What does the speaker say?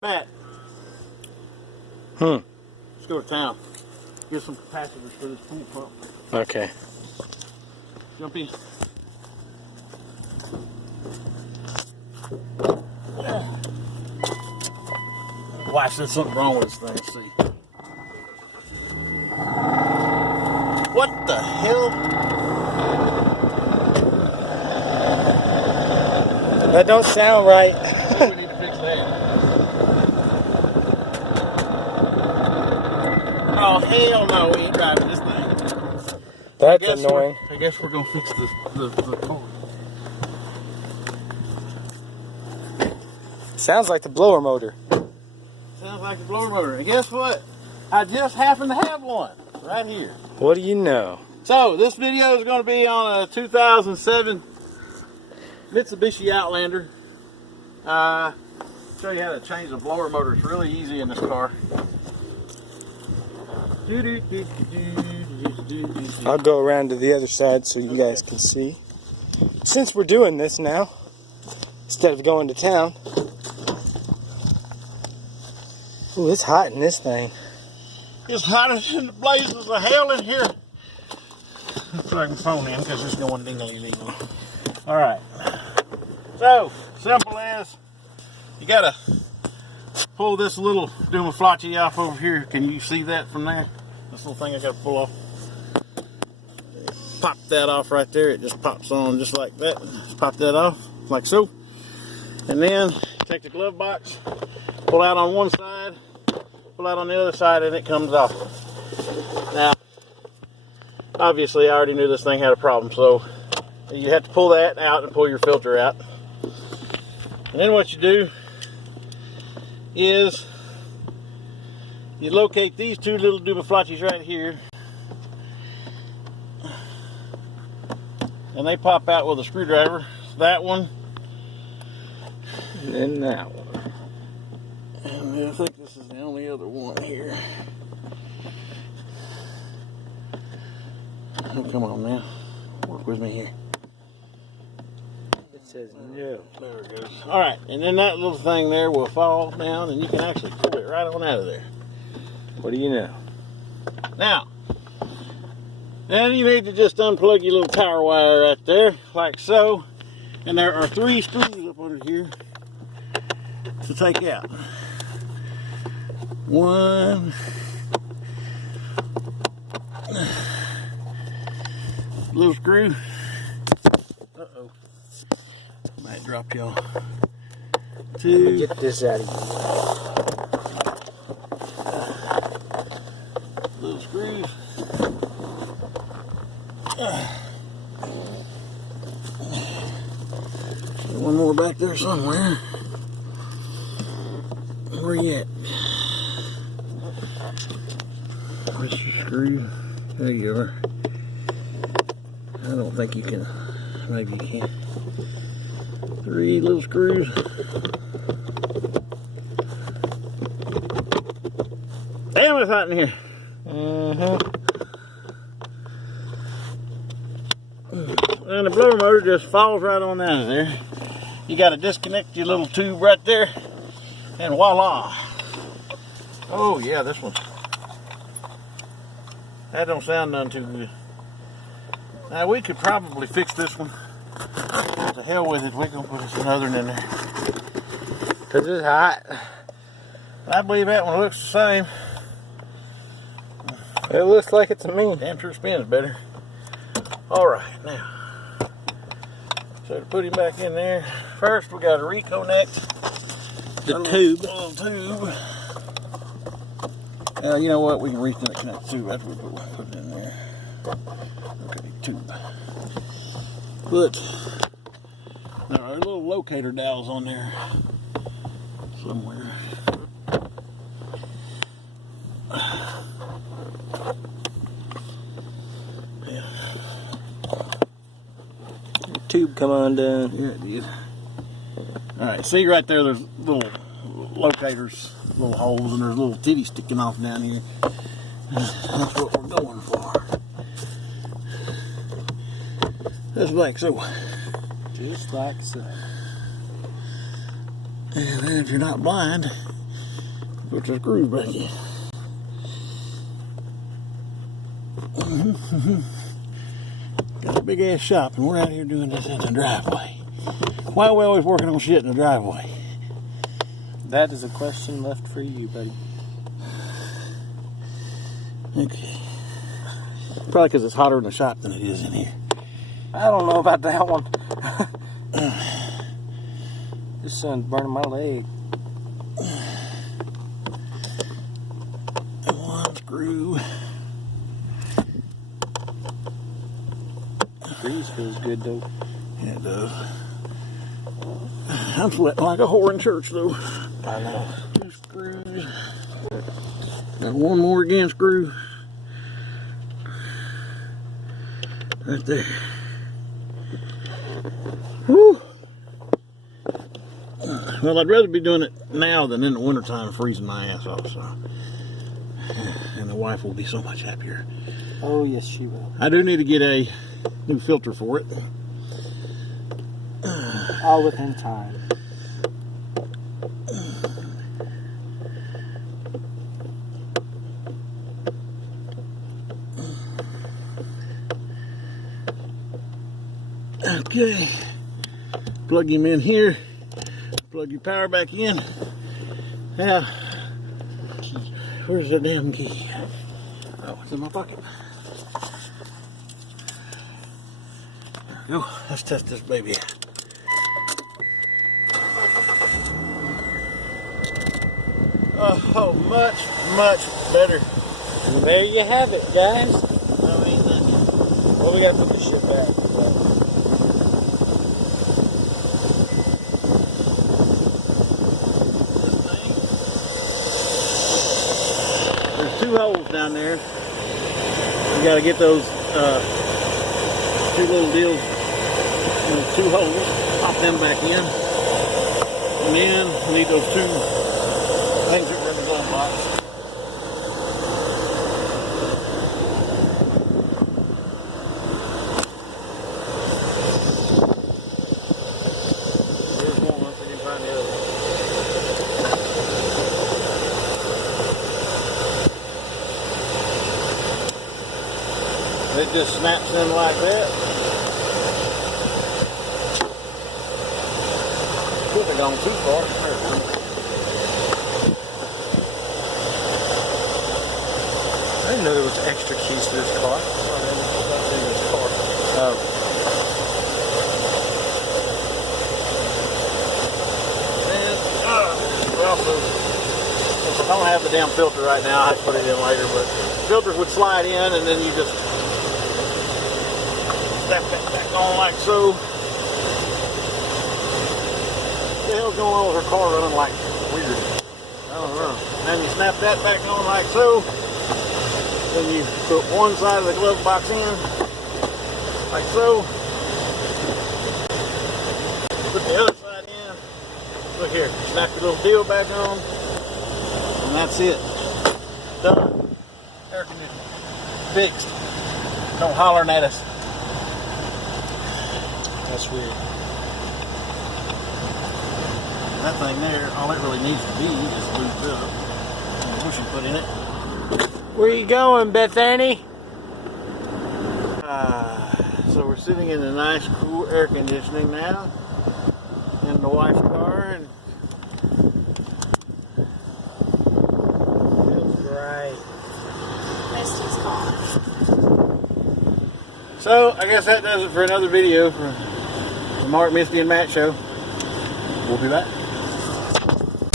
Matt. Let's go to town. Get some capacitors for this pool pump. Okay. Jump in. Watch, there's something wrong with this thing. Let's see. What the hell? That don't sound right. We need to fix that. Oh, hell no, we ain't driving this thing. That's annoying. I guess we're going to fix the car. Sounds like the blower motor. Sounds like the blower motor. And guess what? I just happen to have one right here. What do you know? So, this video is going to be on a 2007 Mitsubishi Outlander. Show you how to change the blower motor. It's really easy in this car. I'll go around to the other side so you guys can see. Since we're doing this now, instead of going to town. Ooh, it's hot in this thing. It's hotter than the blazes of hell in here. Let's plug my phone in because it's going dingly-dingly. Alright. So, simple as you gotta pull this little dumaflachi off over here. Can you see that from there? This little thing I gotta pull off. Pop that off right there. It just pops on just like that. Just pop that off like so. And then take the glove box, pull out on one side, pull out on the other side, and it comes off. Now, obviously I already knew this thing had a problem, so you have to pull that out and pull your filter out. And then what you do is you locate these two little dumaflachis right here, and they pop out with a screwdriver. That one, and then that one. And I think this is the only other one here. Oh, come on now, work with me here. It says no. There it goes. All right, and then that little thing there will fall down, and you can actually pull it right on out of there. What do you know? Now, then you need to just unplug your little power wire right there, like so. And there are 3 screws up under here to take out. 1, little screw. Uh-oh. Might drop y'all. 2. Get this out of here. Little screws. One more back there somewhere. Where you at? Where's your screw? There you are. I don't think you can. Maybe you can. 3 little screws. Damn, it's hot in here. And the blower motor just falls right on out of there. You got to disconnect your little tube right there, and voila. Oh yeah, this one. That don't sound none too good. Now we could probably fix this one. To hell with it, we're gonna put another one in there. Cause it's hot. I believe that one looks the same. It looks like it to me. Damn sure spins better. Alright, now. So to put him back in there, first we gotta reconnect the little tube. Now you know what, we can reconnect the tube after we put it in there. Okay, tube. But there are little locator dowels on there somewhere. Tube come on down. Yeah, it did. Alright, see right there, there's little locators, little holes, and there's little titty sticking off down here. That's what we're going for. Just like so. Just like so. And then if you're not blind, Put the screws back in. Got a big ass shop, and we're out here doing this in the driveway. Why are we always working on shit in the driveway? That is a question left for you, buddy. Okay. Probably because it's hotter in the shop than it is in here. I don't know about that one. This sun's burning my leg. One screw. Breeze feels good though. Yeah, it does. I'm sweating like a whore in church though. I know. 2 screws. Got one more again screw. Right there. Whew. Well, I'd rather be doing it now than in the wintertime freezing my ass off, so. And the wife will be so much happier. Oh, yes, she will. I do need to get a new filter for it. All within time. Okay. Plug him in here. Plug your power back in. Now, where's the damn key? Oh, it's in my pocket. There we go. Let's test this baby out. Oh, much better. And there you have it, guys. I mean, Well, we gotta put this shit back. there's 2 holes down there. You gotta get those 2 little deals, those 2 holes, pop them back in. And then we need those 2 things that were in the glove box. There's one, let's see if you can find the other one. It just snaps in like that. Could have gone too far. I didn't know there was extra keys to this car. Oh. And we're also, since I don't have the damn filter right now, I have to put it in later, but filters would slide in and then you just snap that back on like so. What the hell's going on with her car running like weird? I don't know. And you snap that back on like so. Then you put one side of the glove box in, like so. Put the other side in. Look here, snap your little deal back on. And that's it. Done. Air conditioning. Fixed. Don't hollering at us. That's weird. That thing there, all it really needs to be is lubed up. And the bushing put in it. Where you going, Bethany? So we're sitting in the nice, cool air conditioning now in the wife's car, and Feels great. Misty's car. so I guess that does it for another video for the Mark, Misty, and Matt show. We'll be back.